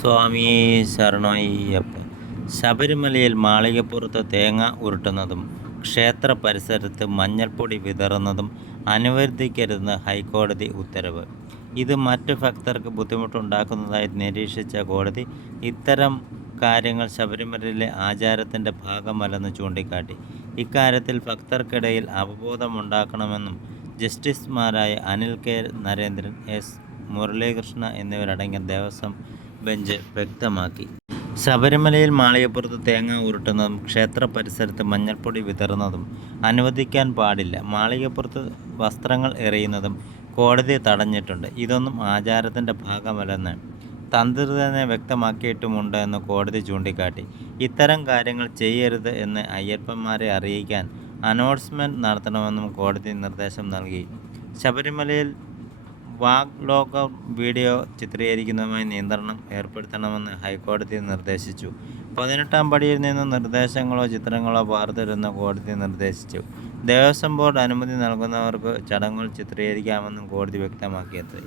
സ്വാമി ശരണയ്യപ്പ ശബരിമലയിൽ മാളികപ്പുറത്ത് തേങ്ങ ഉരുട്ടുന്നതും ക്ഷേത്ര പരിസരത്ത് മഞ്ഞൾപ്പൊടി വിതറുന്നതും അനുവദിക്കരുതെന്ന് ഹൈക്കോടതി ഉത്തരവ്. ഇത് മറ്റ് ഭക്തർക്ക് ബുദ്ധിമുട്ടുണ്ടാക്കുന്നതായി നിരീക്ഷിച്ച കോടതി ഇത്തരം കാര്യങ്ങൾ ശബരിമലയിലെ ആചാരത്തിന്റെ ഭാഗമല്ലെന്ന് ചൂണ്ടിക്കാട്ടി. ഇക്കാര്യത്തിൽ ഭക്തർക്കിടയിൽ അവബോധമുണ്ടാക്കണമെന്നും ജസ്റ്റിസുമാരായ അനിൽ കെ. നരേന്ദ്രൻ എസ്. മുരളീകൃഷ്ണ എന്നിവരടങ്ങിയ ദേവസ്വം ബെഞ്ച് വ്യക്തമാക്കി. ശബരിമലയിൽ മാളികപ്പുറത്ത് തേങ്ങ ഉരുട്ടുന്നതും ക്ഷേത്ര പരിസരത്ത് മഞ്ഞൾപ്പൊടി വിതറുന്നതും അനുവദിക്കാൻ പാടില്ല. മാളികപ്പുറത്ത് വസ്ത്രങ്ങൾ എറിയുന്നതും കോടതി തടഞ്ഞിട്ടുണ്ട്. ഇതൊന്നും ആചാരത്തിന്റെ ഭാഗമല്ലെന്ന് തന്ത്രി തന്നെ വ്യക്തമാക്കിയിട്ടുമുണ്ട് എന്ന് കോടതി ചൂണ്ടിക്കാട്ടി. ഇത്തരം കാര്യങ്ങൾ ചെയ്യരുത് എന്ന് അയ്യപ്പന്മാരെ അറിയിക്കാൻ അനൗൺസ്മെന്റ് നടത്തണമെന്നും കോടതി നിർദ്ദേശം നൽകി. ശബരിമലയിൽ വാഗ്ലോക വീഡിയോ ചിത്രീകരിക്കുന്നതുമായി നിയന്ത്രണം ഏർപ്പെടുത്തണമെന്ന് ഹൈക്കോടതി നിർദ്ദേശിച്ചു. പതിനെട്ടാം പടിയിൽ നിന്ന് നിർദ്ദേശങ്ങളോ ചിത്രങ്ങളോ വാർത്തരുന്ന കോടതി നിർദ്ദേശിച്ചു. ദേവസ്വം ബോർഡ് അനുമതി നൽകുന്നവർക്ക് ചടങ്ങുകൾ ചിത്രീകരിക്കാമെന്നും കോടതി വ്യക്തമാക്കിയത്.